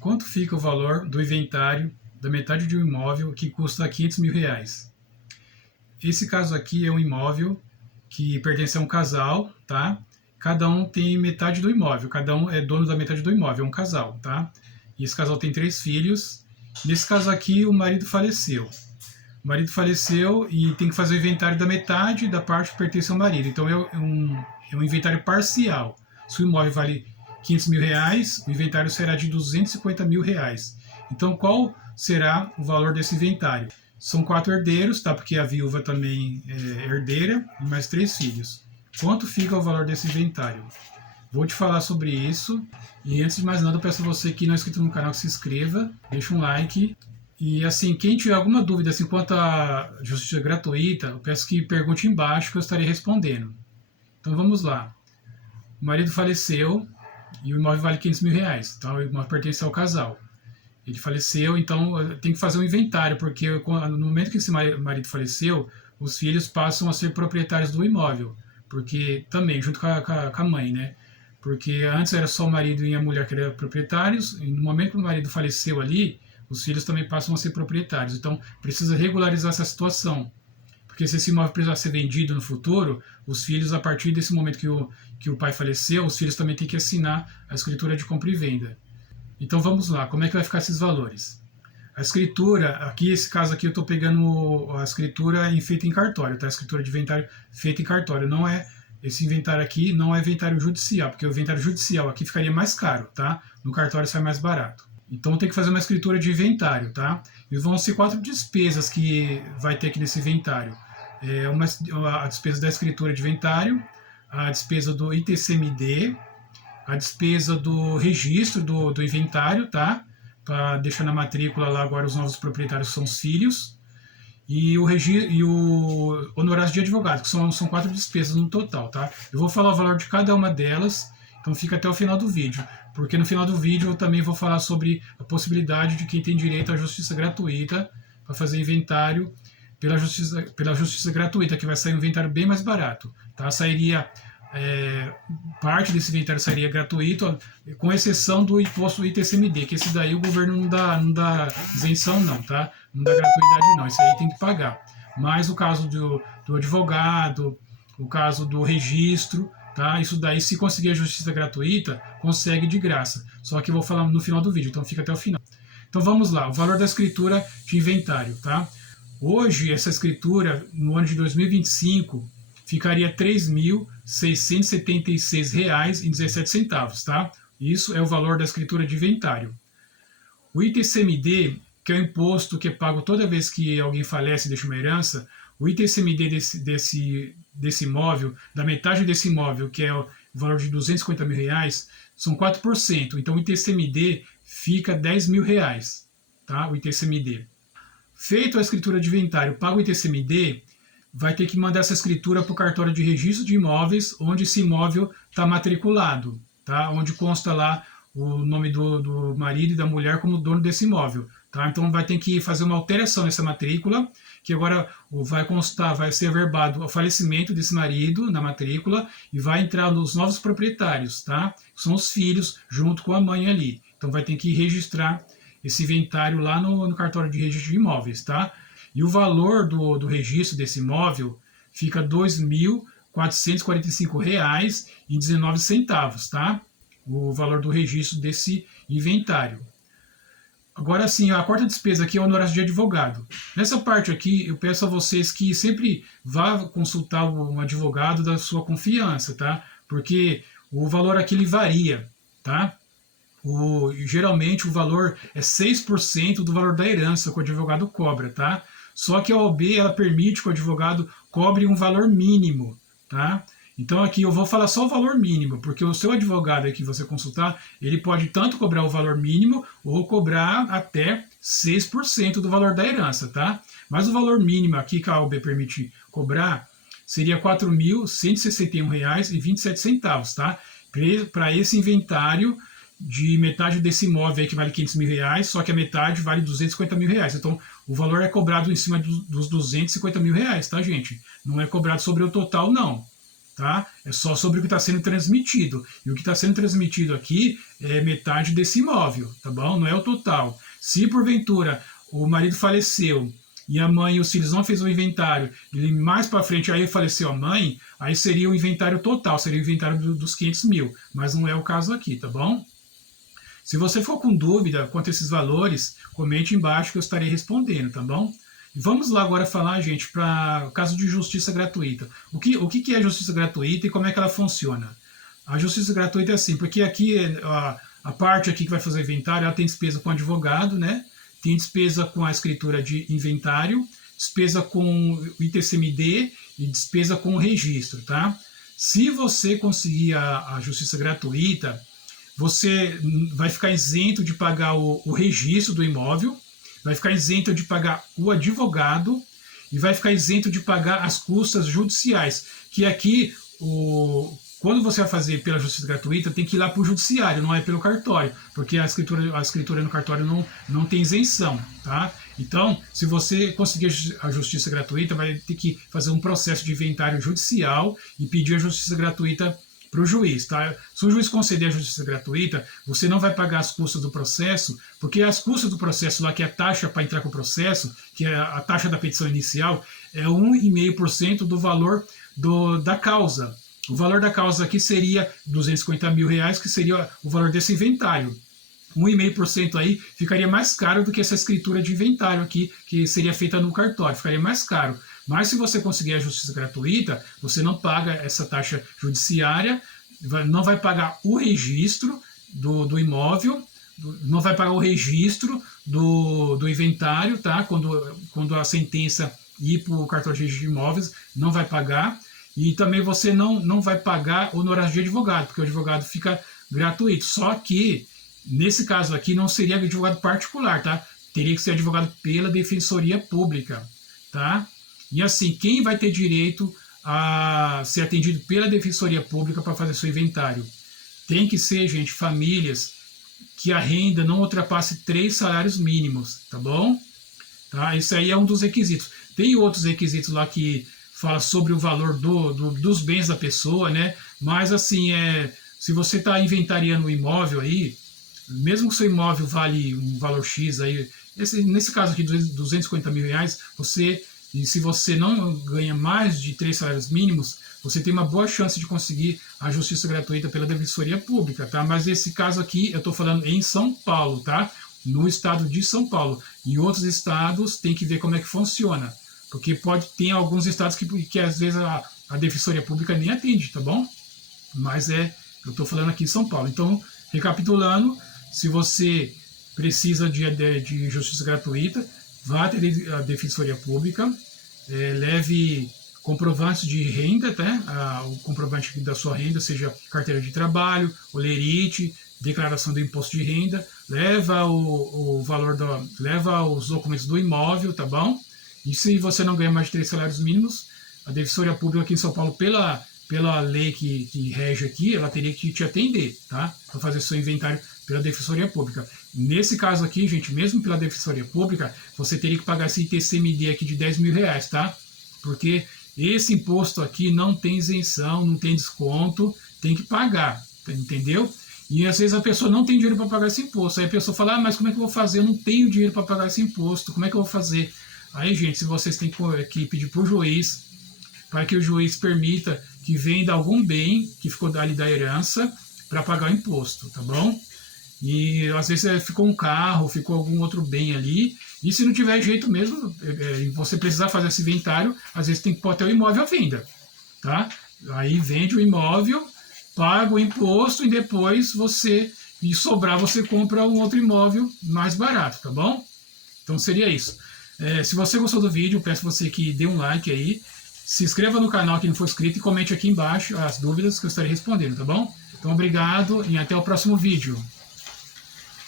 Quanto fica o valor do inventário da metade de um imóvel que custa R$ 500.000? Esse caso aqui é um imóvel que pertence a um casal, tá? Cada um tem metade do imóvel, cada um é dono da metade do imóvel, é um casal, tá? E esse casal tem 3 filhos. Nesse caso aqui, o marido faleceu. O marido faleceu e tem que fazer o inventário da metade da parte que pertence ao marido. Então é um inventário parcial. Se o imóvel vale R$ 500.000, o inventário será de R$ 250.000. Então qual será o valor desse inventário? São 4 herdeiros, tá? Porque a viúva também é herdeira, e mais 3 filhos. Quanto fica o valor desse inventário? Vou te falar sobre isso. E antes de mais nada, eu peço a você que não é inscrito no canal que se inscreva, deixa um like. E assim, quem tiver alguma dúvida assim, quanto à justiça gratuita, eu peço que pergunte embaixo que eu estarei respondendo. Então vamos lá. O marido faleceu e o imóvel vale R$ 500.000, tá? O imóvel pertence ao casal. Ele faleceu, então tem que fazer um inventário, porque no momento que esse marido faleceu, os filhos passam a ser proprietários do imóvel, porque também, junto com a mãe, né? Porque antes era só o marido e a mulher que eram proprietários, e no momento que o marido faleceu ali, os filhos também passam a ser proprietários. Então, precisa regularizar essa situação. Porque se esse imóvel precisar ser vendido no futuro, os filhos, a partir desse momento que o pai faleceu, os filhos também têm que assinar a escritura de compra e venda. Então vamos lá, como é que vai ficar esses valores? A escritura, aqui, esse caso aqui eu estou pegando a escritura feita em cartório, tá? A escritura de inventário feita em cartório, não é, esse inventário aqui não é inventário judicial, porque o inventário judicial aqui ficaria mais caro, tá? No cartório sai mais barato. Então tem que fazer uma escritura de inventário, tá? E vão ser 4 despesas que vai ter aqui nesse inventário. A despesa da escritura de inventário, a despesa do ITCMD, a despesa do registro do inventário, tá? Para deixar na matrícula lá agora os novos proprietários são os filhos, e o honorários de advogado, que são 4 despesas no total, tá? Eu vou falar o valor de cada uma delas, então fica até o final do vídeo, porque no final do vídeo eu também vou falar sobre a possibilidade de quem tem direito à justiça gratuita para fazer inventário pela justiça gratuita, que vai sair um inventário bem mais barato, tá? Sairia parte desse inventário seria gratuito, com exceção do imposto ITCMD, que esse daí o governo não dá isenção não, tá? Não dá gratuidade não, isso aí tem que pagar. Mas o caso do advogado, o caso do registro, tá? Isso daí, se conseguir a justiça gratuita, consegue de graça. Só que eu vou falar no final do vídeo, então fica até o final. Então vamos lá, o valor da escritura de inventário, tá? Hoje, essa escritura, no ano de 2025, ficaria R$ 3.676,17, tá? Isso é o valor da escritura de inventário. O ITCMD, que é o imposto que é pago toda vez que alguém falece e deixa uma herança, o ITCMD desse imóvel, da metade desse imóvel, que é o valor de R$ 250.000, são 4%. Então o ITCMD fica R$ 10.000, tá? O ITCMD. Feito a escritura de inventário, paga o ITCMD, vai ter que mandar essa escritura para o cartório de registro de imóveis, onde esse imóvel está matriculado, tá? Onde consta lá o nome do marido e da mulher como dono desse imóvel, tá? Então vai ter que fazer uma alteração nessa matrícula, que agora vai constar, vai ser averbado o falecimento desse marido na matrícula e vai entrar nos novos proprietários, tá? São os filhos junto com a mãe ali. Então vai ter que registrar esse inventário lá no cartório de registro de imóveis, tá? E o valor do registro desse imóvel fica R$ 2.445,19, tá? O valor do registro desse inventário. Agora sim, a quarta despesa aqui é o honorário de advogado. Nessa parte aqui, eu peço a vocês que sempre vá consultar um advogado da sua confiança, tá? Porque o valor aqui ele varia, tá? Geralmente o valor é 6% do valor da herança que o advogado cobra, tá? Só que a OAB ela permite que o advogado cobre um valor mínimo, tá? Então aqui eu vou falar só o valor mínimo, porque o seu advogado aí que você consultar, ele pode tanto cobrar o valor mínimo ou cobrar até 6% do valor da herança, tá? Mas o valor mínimo aqui que a OAB permite cobrar seria R$ 4.161,27, tá? Para esse inventário de metade desse imóvel aí que vale R$ 500.000, só que a metade vale R$ 250.000. Então, o valor é cobrado em cima dos R$ 250.000, tá, gente? Não é cobrado sobre o total, não, tá? É só sobre o que está sendo transmitido. E o que está sendo transmitido aqui é metade desse imóvel, tá bom? Não é o total. Se porventura o marido faleceu e a mãe e os filhos não fez o inventário, e mais para frente aí faleceu a mãe, aí seria o inventário total, seria o inventário dos 500 mil, mas não é o caso aqui, tá bom? Se você for com dúvida quanto a esses valores, comente embaixo que eu estarei respondendo, tá bom? Vamos lá agora falar, gente, para o caso de justiça gratuita. O que é justiça gratuita e como é que ela funciona? A justiça gratuita é assim, porque aqui a parte aqui que vai fazer o inventário, ela tem despesa com advogado, né? Tem despesa com a escritura de inventário, despesa com o ITCMD e despesa com o registro, tá? Se você conseguir a justiça gratuita, você vai ficar isento de pagar o registro do imóvel, vai ficar isento de pagar o advogado e vai ficar isento de pagar as custas judiciais, que aqui quando você vai fazer pela justiça gratuita, tem que ir lá para o judiciário, não é pelo cartório, porque a escritura no cartório não tem isenção, tá? Então, se você conseguir a justiça gratuita, vai ter que fazer um processo de inventário judicial e pedir a justiça gratuita para o juiz, tá? Se o juiz conceder a justiça gratuita, você não vai pagar as custas do processo, porque as custas do processo lá, que é a taxa para entrar com o processo, que é a taxa da petição inicial, é 1,5% do valor da causa. O valor da causa aqui seria R$250 mil, que seria o valor desse inventário. 1,5% aí ficaria mais caro do que essa escritura de inventário aqui, que seria feita no cartório, ficaria mais caro. Mas se você conseguir a justiça gratuita, você não paga essa taxa judiciária, não vai pagar o registro do imóvel, não vai pagar o registro do inventário, tá? Quando a sentença ir para o cartório de registro de imóveis, não vai pagar. E também você não vai pagar honorários de advogado, porque o advogado fica gratuito. Só que, nesse caso aqui, não seria advogado particular, tá? Teria que ser advogado pela Defensoria Pública, tá? E assim, quem vai ter direito a ser atendido pela Defensoria Pública para fazer seu inventário? Tem que ser, gente, famílias que a renda não ultrapasse 3 salários mínimos, tá bom? Tá? Isso aí é um dos requisitos. Tem outros requisitos lá que fala sobre o valor dos bens da pessoa, né? Mas assim, se você está inventariando um imóvel aí, mesmo que o seu imóvel vale um valor X aí, nesse caso aqui, R$250 mil, e se você não ganha mais de 3 salários mínimos, você tem uma boa chance de conseguir a justiça gratuita pela Defensoria Pública, tá? Mas esse caso aqui, eu estou falando em São Paulo, tá? No estado de São Paulo. Em outros estados, tem que ver como é que funciona. Porque ter alguns estados que às vezes a Defensoria Pública nem atende, tá bom? Mas eu estou falando aqui em São Paulo. Então, recapitulando, se você precisa de justiça gratuita, vá até a Defensoria Pública, leve comprovantes de renda, tá? O comprovante da sua renda, seja carteira de trabalho, olerite, declaração do imposto de renda, leva leva os documentos do imóvel, tá bom? E se você não ganha mais de 3 salários mínimos, a Defensoria Pública aqui em São Paulo, pela lei que rege aqui, ela teria que te atender, tá? Para fazer seu inventário pela Defensoria Pública. Nesse caso aqui, gente, mesmo pela Defensoria Pública, você teria que pagar esse ITCMD aqui de R$10 mil, tá? Porque esse imposto aqui não tem isenção, não tem desconto, tem que pagar, entendeu? E às vezes a pessoa não tem dinheiro para pagar esse imposto. Aí a pessoa fala, mas como é que eu vou fazer? Eu não tenho dinheiro para pagar esse imposto, como é que eu vou fazer? Aí, gente, se vocês têm que pedir para o juiz, para que o juiz permita que venda algum bem que ficou ali da herança para pagar o imposto, tá bom? E às vezes ficou um carro, ficou algum outro bem ali, e se não tiver jeito mesmo, você precisar fazer esse inventário, às vezes tem que pôr até o imóvel à venda, tá? Aí vende o imóvel, paga o imposto e depois e sobrar, você compra um outro imóvel mais barato, tá bom? Então seria isso. Se você gostou do vídeo, peço você que dê um like aí, se inscreva no canal quem não for inscrito e comente aqui embaixo as dúvidas que eu estarei respondendo, tá bom? Então obrigado e até o próximo vídeo.